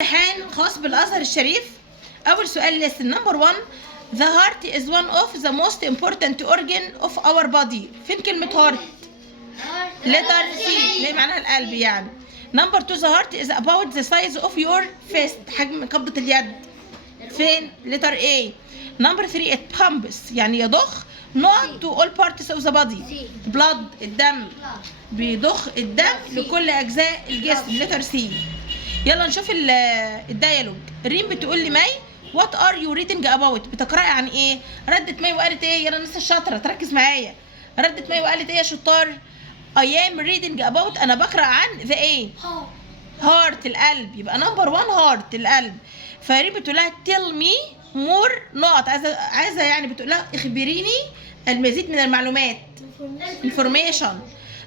امتحان خاص بالازهر الشريف. اول سؤال lesson number 1. The heart is one of the most important organ of our body. فين كلمة heart؟ letter C اللي معناها القلب يعني. number 2. The heart is about the size of your fist. حجم قبضة اليد. فين؟ letter A. number 3. It pumps يعني يضخ not to all parts of the body. blood الدم بيضخ الدم لكل اجزاء الجسم. letter C. يلا نشوف الديالوج. ريم بتقول لي ماي وات ار يو ريدنج اباوت، بتقراي عن ايه؟ ردت ماي وقالت ايه؟ يلا الناس الشاطره تركز معايا. ردت ماي وقالت ايه يا شطار؟ اي ام ريدنج اباوت، انا بقرا عن ذا ايه؟ هارت القلب. يبقى نمبر 1 هارت القلب. فريم بتقول لها تيل مي مور نقط، عايزه يعني بتقول لها اخبريني المزيد من المعلومات. انفورميشن.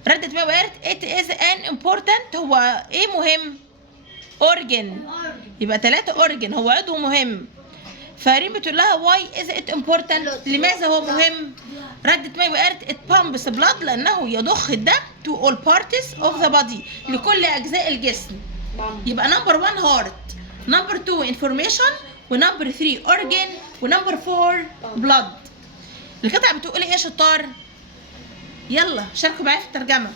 ردت ماي وقالت ات از ان امبورتنت، هو ايه مهم؟ اورجن. يبقى 3 اورجن، هو عضو مهم. فريم بتقول لها واي از ات امبورتنت، لماذا هو مهم؟ ردت ماي وقالت ات بامبس بلاد، لانه يضخ الدم تو اول بارتس اوف ذا بادي، لكل اجزاء الجسم. يبقى نمبر 1 هارت، نمبر 2 انفورميشن، ونمبر 3 اورجن، ونمبر 4 بلاد. القطعه بتقول ايه يا شطار؟ يلا شاركوا معايا في الترجمه.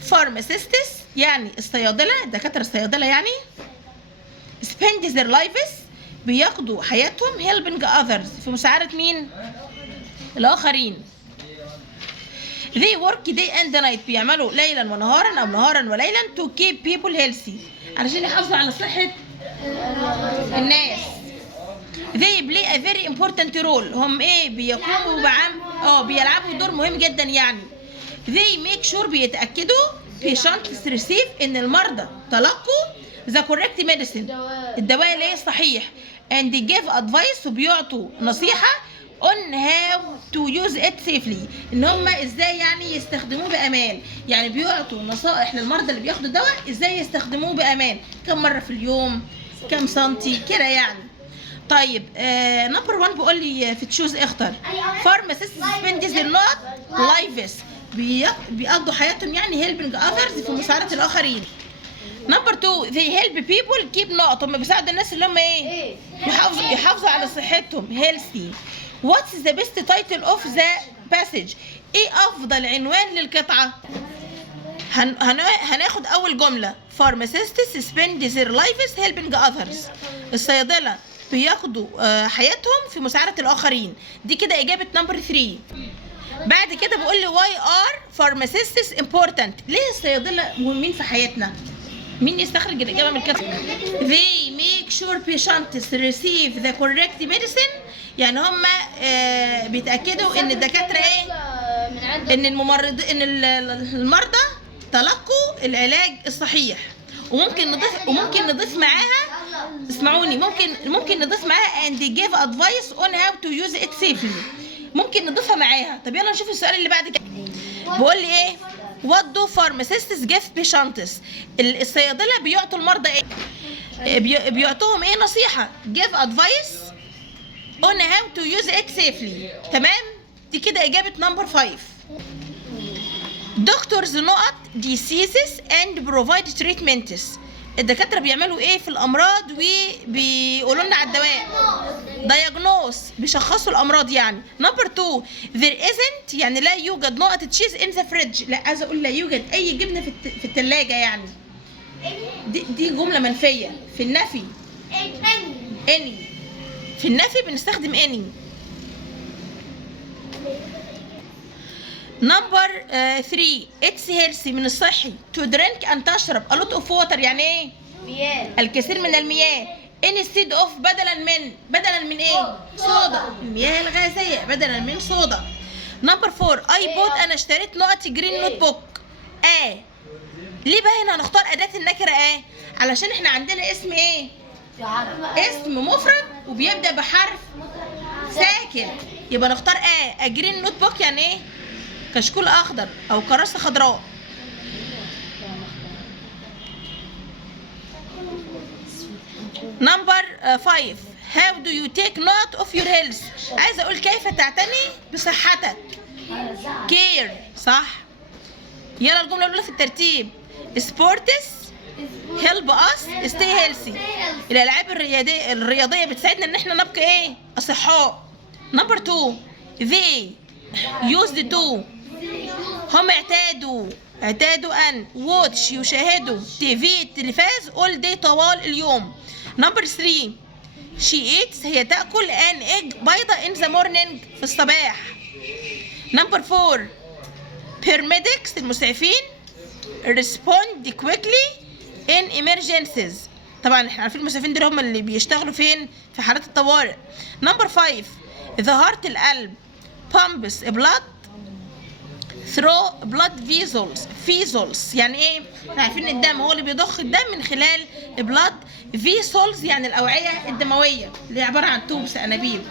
فارماسيستس يعني الصيادله، دكاتره الصيادله يعني. spend their lives بيقضوا حياتهم helping others في مساعدة مين؟ الآخرين. they work day and night بيعملوا ليلا ونهارا أو نهارا وليلا to keep people healthy علشان يحافظوا على صحة الناس. they play a very important role، هم ايه؟ بيقوموا بيلعبوا دور مهم جدا يعني. they make sure بيتأكدوا patients receive إن المرضى تلقوا the correct medicine الدواء اللي الصحيح and they give advice وبيعطوا نصيحة on how to use it safely، ان هم ازاي يعني يستخدموه بامان. يعني بيعطوا نصائح للمرضى اللي بياخدوا الدواء ازاي يستخدموه بامان، كم مرة في اليوم، كم سنتي كده يعني. طيب نمبر 1 بيقول لي في تشوز اختر. pharmacists spend their lives بيقضوا حياتهم يعني helping others في مساعدة الآخرين. نمبر 2 they help people keep نقط، هم بيساعدوا الناس اللي هم ايه؟ يحافظوا على صحتهم healthy. what's the best title of the passage؟ ايه افضل عنوان للقطعة؟ هناخد اول جملة pharmacists spend their lives helping others، الصيادلة بياخدوا حياتهم في مساعدة الآخرين. دي كده إجابة نمبر 3. بعد كده بقول لي why are pharmacists important، ليه الصيادلة مهمين في حياتنا؟ مين يستخرج الإجابة من الكتاب؟ they make sure patients receive the correct medicine، يعني هم بيتأكدوا إن الدكاترة إيه؟ إن المرضى تلقوا العلاج الصحيح. وممكن نضيف معاها، اسمعوني، ممكن نضيف معاها and they give advice on how to use it safely، ممكن نضيفها معاها. طب يلا نشوف السؤال اللي بعد كده. بقول لي ايه؟ what do pharmacists give patients؟ الصيادله بيعطوا المرضى ايه؟ بيعطوهم ايه؟ نصيحه. give advice on how to use it safely. تمام؟ دي كده اجابه نمبر 5. doctors نقط diseases and provide treatments، الدكاتره بيعملوا ايه في الامراض وبيقولوا لنا على الدواء؟ diagnose بيشخصوا الامراض يعني. نمبر 2 there isn't يعني لا يوجد نقط تشيز in the fridge، لا عايزه اقول لا يوجد اي جبنه في الثلاجه يعني. دي جمله منفيه. في النفي any، في النفي بنستخدم any. نمبر 3 it's healthy من الصحي to drink and تشرب a lot of water يعني ايه؟ مياه، الكثير من المياه. instead of بدلا من ايه؟ صودا، المياه الغازية بدلا من صودا. نمبر 4 I bought انا اشتريت نقط جرين نوت بوك. ليه بقى هنا هنختار أداة النكرة علشان احنا عندنا اسم ايه؟ اسم مفرد وبيبدأ بحرف ساكن، يبقى نختار a جرين نوت بوك يعني ايه؟ كشكول اخضر او كراسة خضراء. نمبر 5 how do you take note of your health؟ عايزه اقول كيف تعتني بصحتك. care صح. يلا الجمله الاولى في الترتيب sports help us stay healthy. الألعاب الرياضية بتساعدنا إن إحنا نبقى إيه؟ أصحاء. نمبر 2 they used to هم اعتادوا أن watch يشاهدوا تيفي التلفاز all day طوال اليوم. نمبر 3 she eats هي تأكل an egg بيضة in the morning في الصباح. نمبر 4 paramedics المسعفين respond quickly in emergencies. طبعا احنا عارفين المسعفين دول هم اللي بيشتغلوا فين؟ في حالات الطوارئ. نمبر 5 the heart القلب pumps blood through blood vessels يعني ايه؟ احنا عارفين ان الدم هو اللي بيضخ الدم من خلال blood vessels يعني الأوعية الدموية اللي عبارة عن توبس أنابيب.